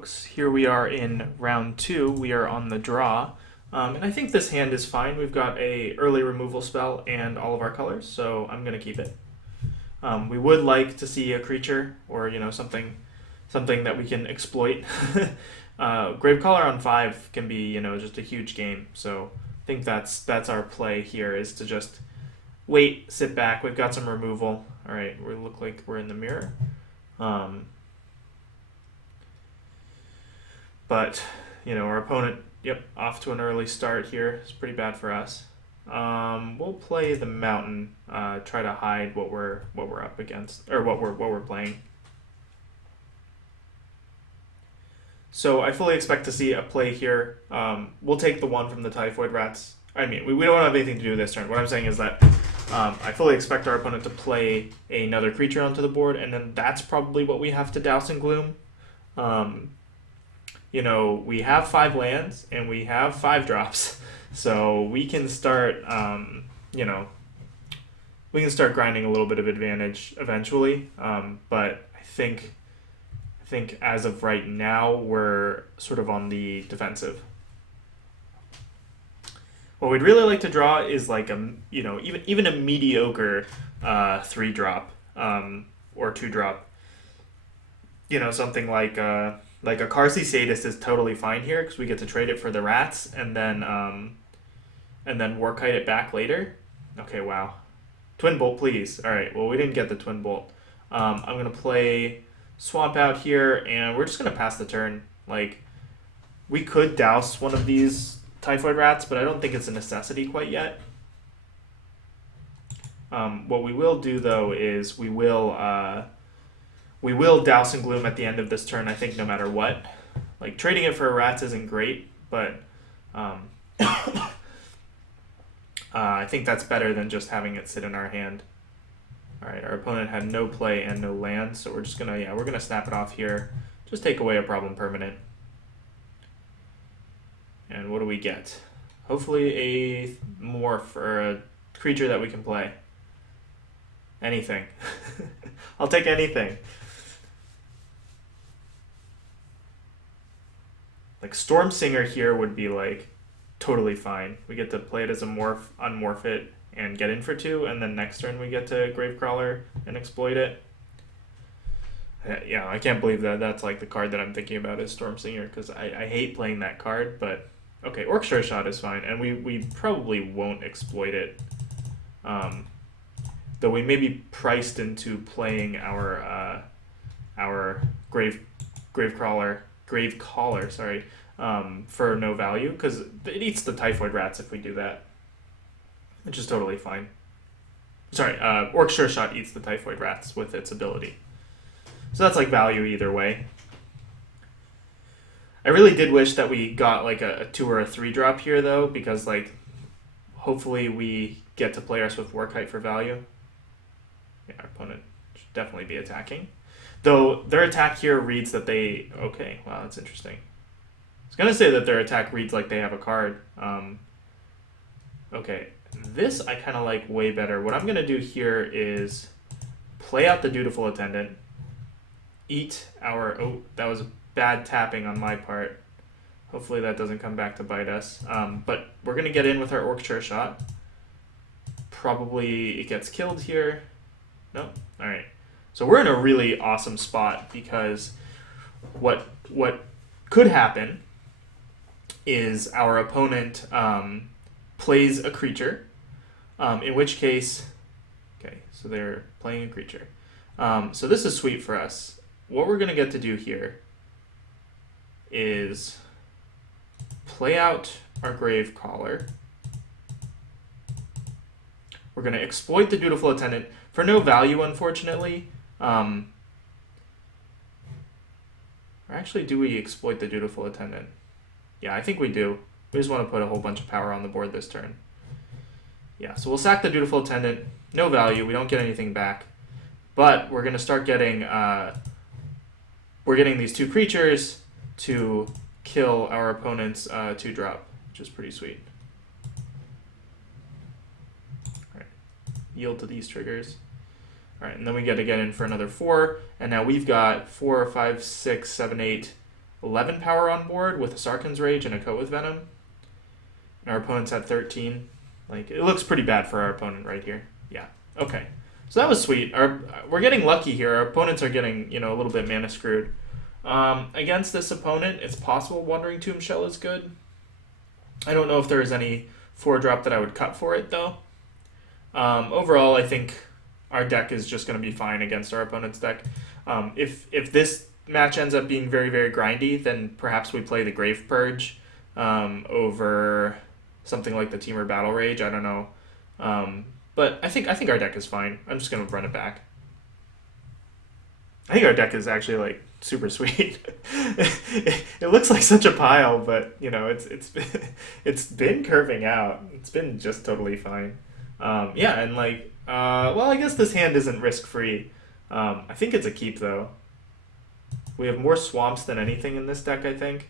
folks. Here we are in round 2. We are on the draw. And I think this hand is fine. We've got a early removal spell and all of our colors, so I'm going to keep it. We would like to see a creature or something that we can exploit. Gravecaller on 5 can be just a huge game, so I think that's our play here, is to just wait, sit back. We've got some removal. All right, we look like we're in the mirror. But our opponent, off to an early start here. It's pretty bad for us. We'll play the mountain, try to hide what we're up against, or what we're playing. So I fully expect to see a play here. We'll take the 1 from the Typhoid Rats. I mean, we don't have anything to do this turn. What I'm saying is that I fully expect our opponent to play another creature onto the board, and then that's probably what we have to douse in gloom. We have 5 lands and we have 5 drops, so we can start, we can start grinding a little bit of advantage eventually. But I think as of right now, we're sort of on the defensive. What we'd really like to draw is like even a mediocre 3-drop or 2-drop. Something like a Karsi Sadist is totally fine here because we get to trade it for the rats and then Warkite it back later. Okay, wow. Twin Bolt, please. All right. Well, we didn't get the Twin Bolt. I'm gonna play Swamp out here, and we're just gonna pass the turn. Like, we could douse one of these Typhoid Rats, but I don't think it's a necessity quite yet. What we will do though is we will douse and gloom at the end of this turn, I think, no matter what. Like, trading it for rats isn't great, but I think that's better than just having it sit in our hand. Alright, our opponent had no play and no land, so we're just gonna, we're gonna snap it off here. Just take away a problem permanent. And what do we get? Hopefully a morph or a creature that we can play. Anything. I'll take anything. Like, Storm Singer here would be like totally fine. We get to play it as a morph, unmorph it, and get in for 2, and then next turn we get to Gravecrawler and exploit it. Yeah, I can't believe that's like the card that I'm thinking about is Storm Singer, because I hate playing that card, but okay, Orchestra Shot is fine, and we probably won't exploit it. Though we may be priced into playing our Gravecaller, sorry, for no value, because it eats the Typhoid Rats if we do that, which is totally fine. Sorry, Orchestra Shot eats the Typhoid Rats with its ability. So that's like value either way. I really did wish that we got like a 2 or a 3-drop here though, because like hopefully we get to play us with Warkite for value. Yeah, our opponent should definitely be attacking. Though their attack here reads that they... Okay, wow, that's interesting. I was going to say that their attack reads like they have a card. Okay, this I kind of like way better. What I'm going to do here is play out the Dutiful Attendant, eat our... Oh, that was a bad tapping on my part. Hopefully that doesn't come back to bite us. But we're going to get in with our Orchestra Shot. Probably it gets killed here. No? Alright. So we're in a really awesome spot, because what could happen is our opponent plays a creature, in which case... Okay, so they're playing a creature. So this is sweet for us. What we're going to get to do here is play out our Gravecaller. We're going to exploit the Dutiful Attendant for no value, unfortunately. Or actually, do we exploit the Dutiful Attendant? Yeah, I think we do. We just want to put a whole bunch of power on the board this turn. Yeah, so we'll sack the Dutiful Attendant. No value. We don't get anything back. But we're going to start getting... we're getting these 2 creatures to kill our opponent's 2-drop, which is pretty sweet. Alright, yield to these triggers. Alright, and then we get to get in for another 4, and now we've got 4, 5, 6, 7, 8, 11 power on board with a Sarkhan's Rage and a Coat with Venom. And our opponent's at 13. Like, it looks pretty bad for our opponent right here. Yeah, okay. So that was sweet. We're getting lucky here. Our opponents are getting, a little bit mana screwed. Against this opponent, it's possible Wandering Tomb Shell is good. I don't know if there's any 4-drop that I would cut for it, though. Overall, I think our deck is just going to be fine against our opponent's deck. If this match ends up being very, very grindy, then perhaps we play the Grave Purge over something like the Temur Battle Rage. I don't know. But I think our deck is fine. I'm just going to run it back. I think our deck is actually, like, super sweet. It looks like such a pile, but, it's been curving out. It's been just totally fine. Yeah, and, like, well, I guess this hand isn't risk-free. I think it's a keep, though. We have more swamps than anything in this deck, I think.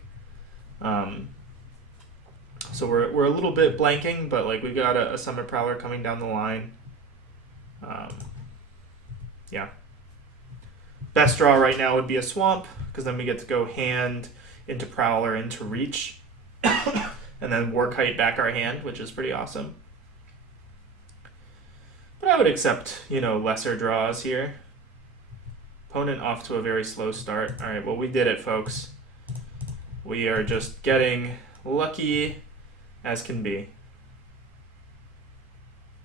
So we're a little bit blanking, but like we got a Summit Prowler coming down the line. Yeah. Best draw right now would be a swamp, because then we get to go hand into Prowler into reach, and then Warkite back our hand, which is pretty awesome. But I would accept, lesser draws here. Opponent off to a very slow start. All right, well, we did it, folks. We are just getting lucky as can be.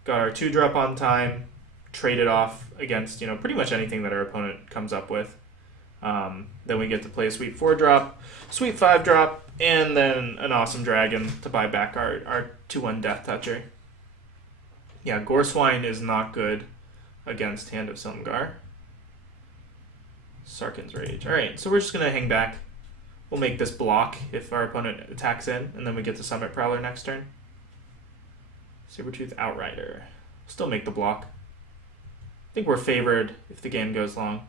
Got our 2-drop on time, traded off against, pretty much anything that our opponent comes up with. Then we get to play a sweet 4-drop, sweet 5-drop, and then an awesome dragon to buy back our 2-1 Death Toucher. Yeah, Goreswine is not good against Hand of Silumgar. Sarkhan's Rage. Alright, so we're just going to hang back. We'll make this block if our opponent attacks in, and then we get to Summit Prowler next turn. Sabertooth Outrider. Still make the block. I think we're favored if the game goes long.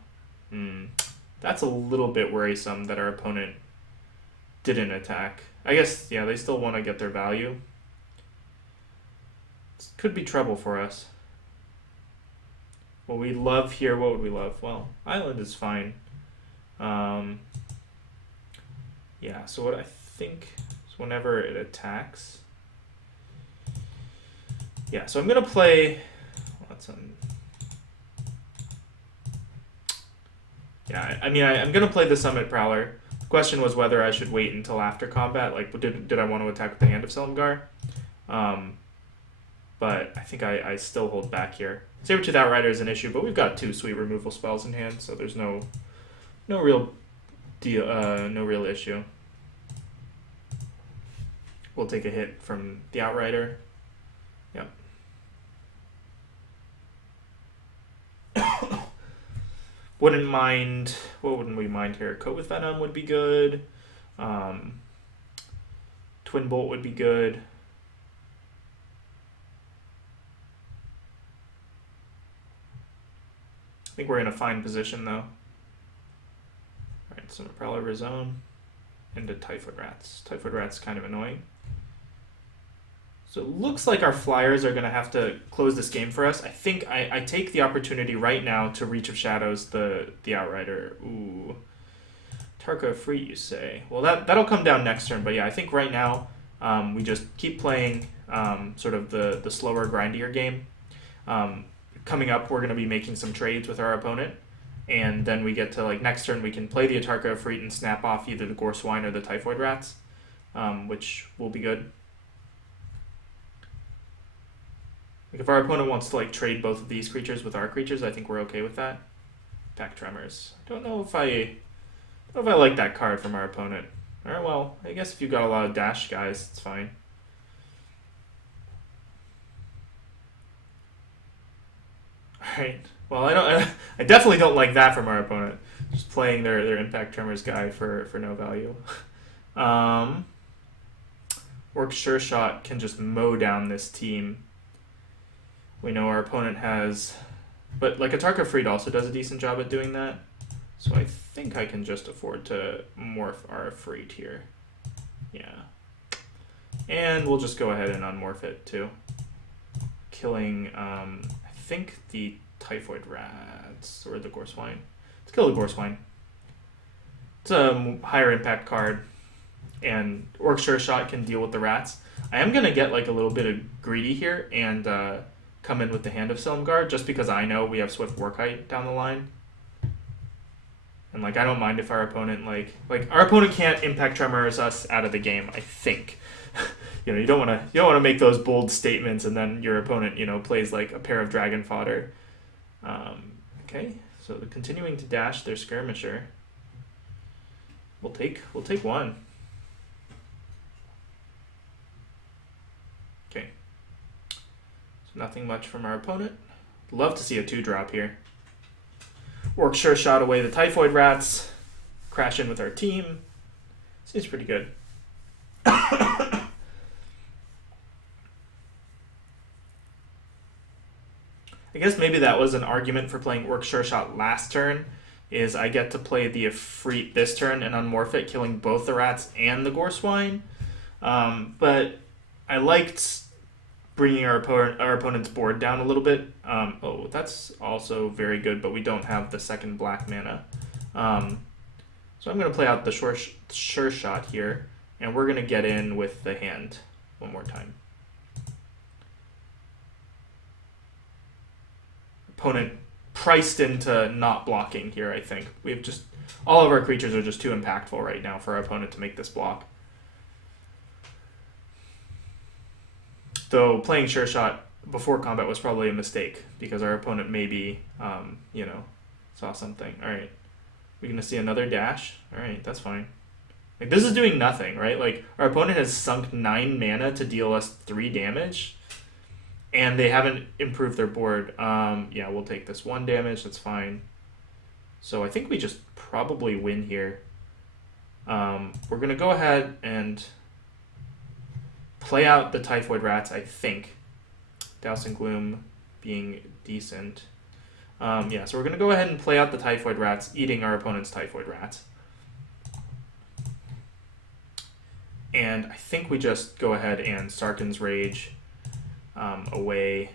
That's a little bit worrisome that our opponent didn't attack. I guess, yeah, they still want to get their value. This could be trouble for us. What we love here, what would we love? Well, Island is fine. Yeah, so what I think is whenever it attacks. Yeah, so I'm going to play... Yeah, I mean, I'm going to play the Summit Prowler. The question was whether I should wait until after combat. Like, did I want to attack with the Hand of Silumgar? But I think I still hold back here. Sabertooth Outrider is an issue, but we've got 2 sweet removal spells in hand, so there's no real deal, no real issue. We'll take a hit from the Outrider. Yep. Wouldn't mind. What wouldn't we mind here? Coat with Venom would be good. Twin Bolt would be good. I think we're in a fine position though. Alright, so Prowler Rizone into Typhoid Rats. Typhoid Rats kind of annoying. So it looks like our Flyers are going to have to close this game for us. I think I take the opportunity right now to Reach of Shadows the Outrider. Ooh. Tarka free, you say? Well, that'll come down next turn, but yeah, I think right now we just keep playing sort of the slower, grindier game. Coming up, we're going to be making some trades with our opponent, and then we get to, like, next turn we can play the Atarka Efreet and snap off either the Goreswine or the Typhoid Rats, which will be good. Like, if our opponent wants to, like, trade both of these creatures with our creatures, I think we're okay with that. Pack Tremors. I don't know if I like that card from our opponent. Alright, well, I guess if you've got a lot of dash guys, it's fine. Alright. Well, I definitely don't like that from our opponent. Just playing their Impact Tremors guy for no value. Orc Sure Shot can just mow down this team. We know our opponent has... But, like, Atarka Freed also does a decent job at doing that. So I think I can just afford to morph our Efreet here. Yeah. And we'll just go ahead and unmorph it, too. Killing, I think, the Typhoid Rats, or the Goreswine. Let's kill the Goreswine. It's a higher impact card, and Orc Sure Shot can deal with the rats. I am gonna get like a little bit of greedy here and come in with the Hand of Silumgar, just because I know we have Swift Warkite down the line. And like I don't mind if our opponent like our opponent can't impact tremors us out of the game, I think. You know, you don't wanna make those bold statements and then your opponent, you know, plays like a pair of dragon fodder. Okay, so they're continuing to dash their skirmisher. We'll take one. Okay. So nothing much from our opponent. Love to see a 2-drop here. Orc Sure Shot away the Typhoid Rats. Crash in with our team. Seems pretty good. I guess maybe that was an argument for playing Orc Sure Shot last turn, is I get to play the Efreet this turn and unmorph it, killing both the rats and the Gore Swine. But I liked bringing our opponent's board down a little bit. Oh, that's also very good, but we don't have the second black mana. So I'm going to play out the Sure Shot here, and we're going to get in with the hand one more time. Opponent priced into not blocking here, I think. We have just all of our creatures are just too impactful right now for our opponent to make this block. Though playing Sure Shot before combat was probably a mistake, because our opponent maybe, you know, saw something. All right, we're gonna see another dash. All right, that's fine. Like this is doing nothing, right? Like our opponent has sunk 9 mana to deal us 3 damage. And they haven't improved their board. Yeah, we'll take this 1 damage. That's fine. So I think we just probably win here. We're going to go ahead and play out the Typhoid Rats, I think. Douse and Gloom being decent. Yeah, so we're going to go ahead and play out the Typhoid Rats, eating our opponent's Typhoid Rats. And I think we just go ahead and Sarkhan's Rage away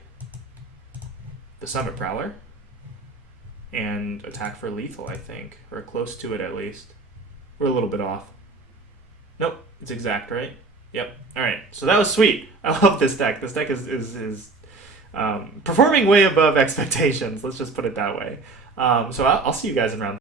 the Summit Prowler and attack for lethal, I think, or close to it at least. We're a little bit off. Nope, it's exact, right? Yep. All right, so that was sweet. I love this deck. This deck is performing way above expectations. Let's just put it that way. So I'll see you guys in round